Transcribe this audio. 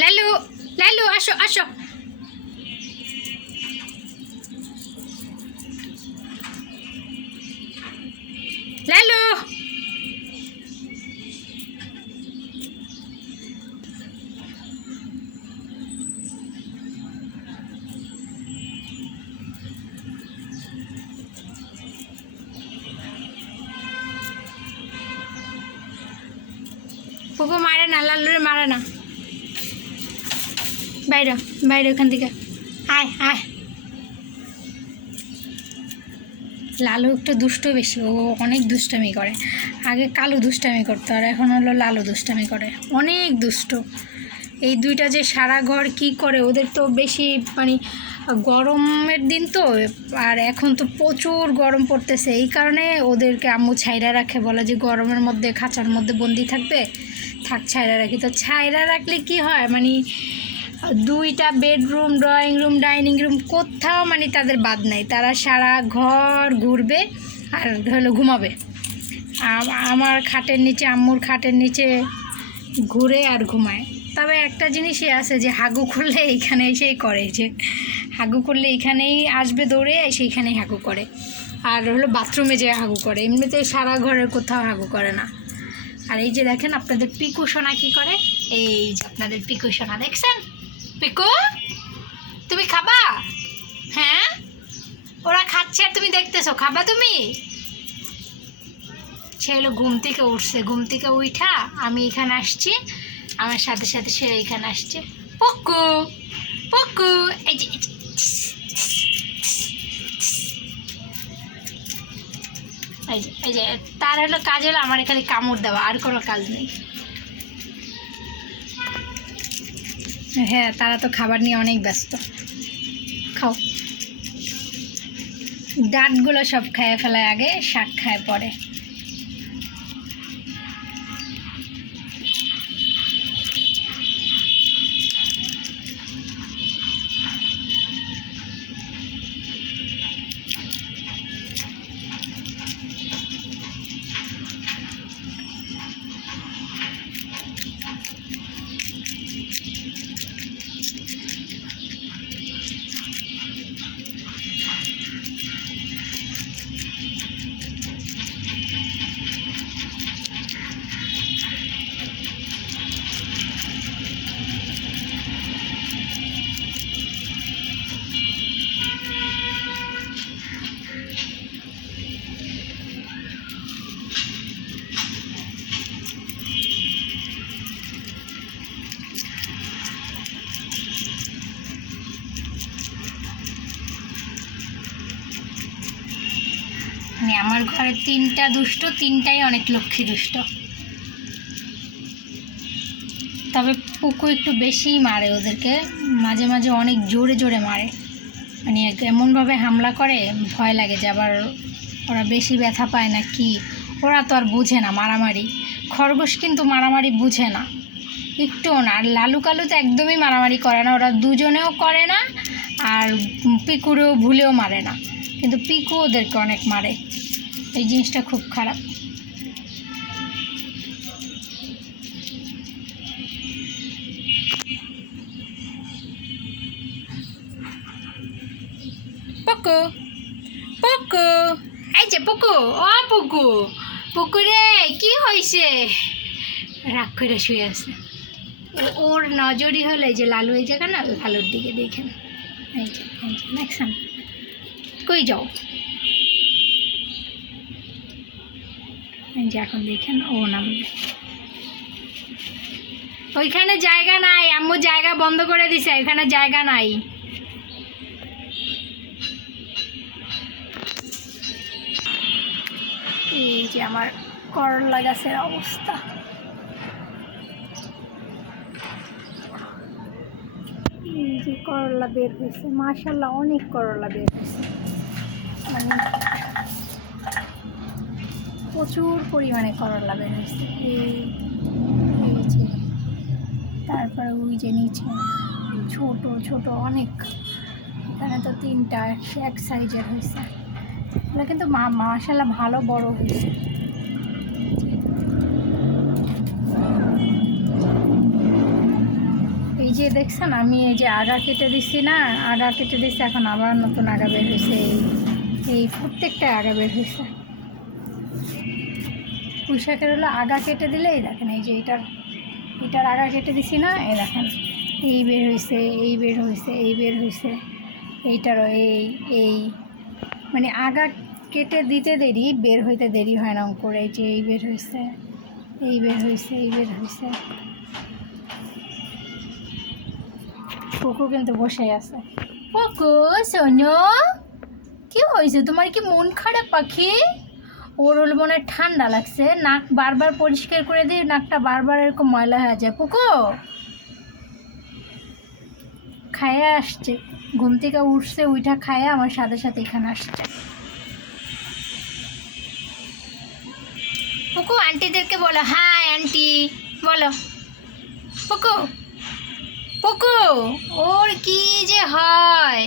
লালু, লালু আসো আসো। লালু, পুকু মারে না, লালুরে মারে না। বাইরে বাইরে ওখান থেকে আয় আয়। লালু একটু দুষ্ট বেশি, ও অনেক দুষ্টামি করে। আগে কালু দুষ্টামি করতো, আর এখন হলো লালু দুষ্টামি করে, অনেক দুষ্ট। এই দুইটা যে সারা ঘর কি করে, ওদের তো বেশি মানে গরমের দিন তো, আর এখন তো প্রচুর গরম পড়তেছে, এই কারণে ওদেরকে আম্মু ছাইরা রাখে, বলে যে গরমের মধ্যে খাঁচার মধ্যে বন্দি থাকবে, থাক ছাইরা রাখি। তো ছাইরা রাখলে কি হয়, মানে দুইটা bedroom, drawing room, dining room কোথাও মানে তাদের বাদ নাই, তারা সারা ঘর ঘুরবে আর হলো ঘুমাবে। আমার খাটের নিচে, আম্মুর খাটের নিচে ঘুরে আর ঘুমায়। তবে একটা জিনিসই আছে যে হাগু করলে এইখানে এসেই করে, যে হাগু করলে এইখানেই আসবে দৌড়ে, সেইখানেই হাগু করে। আর হলো বাথরুমে যেয়ে হাগু করে, এমনিতে সারা ঘরের কোথাও হাগু করে না। আর এই যে দেখেন আপনাদের পিকু সোনা কী করে, এই যে আপনাদের পিকু সোনা দেখছেন। পিকু, তুমি খাবা? হ্যাঁ, ওরা খাচ্ছে আর তুমি দেখতেছো, খাবা তুমি? সে হলো ঘুম থেকে উঠছে, ঘুম থেকে উঠা আমি এখানে আসছি, আমার সাথে সাথে সে এখানে আসছে। পক্কু পক্কু, এই যে এই যে তার হলো কাজ হলো আমার এখানে কামড় দেওয়া, আর কোনো কাজ নেই। হ্যাঁ, তারা তো খাবার নিয়ে অনেক ব্যস্ত। খাও, ডাঁটগুলো সব খায় ফেলায়, আগে শাক খায় পরে। মানে আমার ঘরে তিনটা দুষ্ট, তিনটাই অনেক লক্ষ্মী দুষ্ট। তবে পুকু একটু বেশিই মারে ওদেরকে, মাঝে মাঝে অনেক জোরে জোরে মারে, মানে এমনভাবে হামলা করে ভয় লাগে যে আবার ওরা বেশি ব্যথা পায় না কি। ওরা তো আর বুঝে না মারামারি, খরগোশ কিন্তু মারামারি বুঝে না একটুও না। আর লালু কালু তো একদমই মারামারি করে না, ওরা দুজনেও করে না, আর পিকুরেও ভুলেও মারে না, কিন্তু পিকু ওদেরকে অনেক মারে, এই জিনিসটা খুব খারাপ। পুকু পুকু, এই যে পুকু, ও পুকু, পুকু রে কি হয়েছে? রাগ করে শুয়ে আছে। ওর নজরই হলো এই যে লালু, এই জায়গা না, লালুর দিকে দেখেন, এই যে দেখছেন, কই যাও, এই যে এখন দেখেন ও নামবে। ওইখানে জায়গা নাই, আম্মু জায়গা বন্ধ করে দিছে, এখানে জায়গা নাই। এই যে আমার করলা গাছের অবস্থা, এই যে করলা বের হয়েছে, মাশাআল্লাহ অনেক করলা বের হয়েছে, মানে প্রচুর পরিমাণে করলা বের হয়েছে। এই যে তারপরে ওই যে নিচে ছোট ছোট অনেক, এখানে তো তিনটা এক সাইজের হয়েছে, এগুলো কিন্তু মাশাআল্লাহ ভালো বড় হয়েছে। এই যে দেখছেন আমি এই যে আগা কেটে দিছি না, আগা কেটে দিছি, এখন আবার নতুন আগা বের হয়েছে। এই প্রত্যেকটা আগা বের হয়েছে। পুঁই শাকের হলো আগা কেটে দিলে এই দেখেন, এই যে এটার আগা কেটে দিছি না, এই দেখেন এই বের হয়েছে, এই বের হয়েছে, এই বের হয়েছে, এইটারও এই মানে আগা কেটে দিতে দেরি, বের হইতে দেরি হয় না করে। এই যে এই বের হয়েছে, এই বের হয়েছে, এই বের হয়েছে। কুকু কিন্তু বসে আছে। কুকু সোনু, কি হয়েছে তোমার? কি মন খারাপ পাখি? ওর হলো মনে হয় ঠান্ডা লাগছে, নাক বারবার পরিষ্কার করে দিয়ে নাকটা বারবার এরকম ময়লা হয়ে যায়। কুকু খায়া আসছে, ঘুম থেকে উঠছে, উইঠা খায়া আমার সাথে সাথে এখানে আসছে। পুকু আন্টিদেরকে বলো হাই আন্টি বলো। পুকু পুকু, ওর কি যে হয়